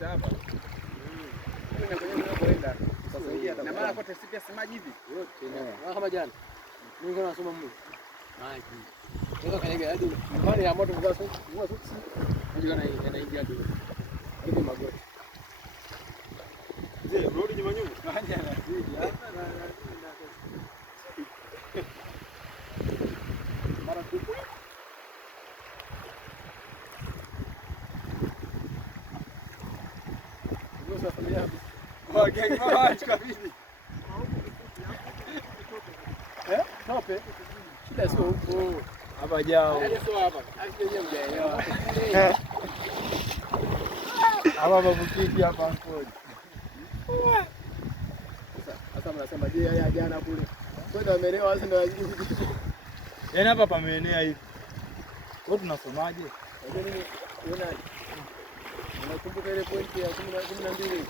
kupita hapa. Mimi kwenye ninapoenda. Sasa hivi na mara kote sipia semaji hivi. Yote. Kama jana. Mimi ngona nasoma mimi. Maji. Ndio kanyaga hadi mbali ya moto kwa sababu huwa sisi. Ndio anaingia tu. Hivi magoti. Je, rudi nyuma nyuma. Kaja na zidi. Hapa na mara kubwa. Ngoja familia. Okay, kwa kabisa. Tope. Shida sio huko. Hapa jao. Sio hapa. Asije mjaelewa. Hapa mabukiki hapa hapo. Sasa mnasema je, haya jana kule. Kwenda wameelewa sasa ndio wajibu. Yaani hapa pameenea hivi. Wewe tunasomaje? Unajua nini? Unakumbuka ile point ya 12?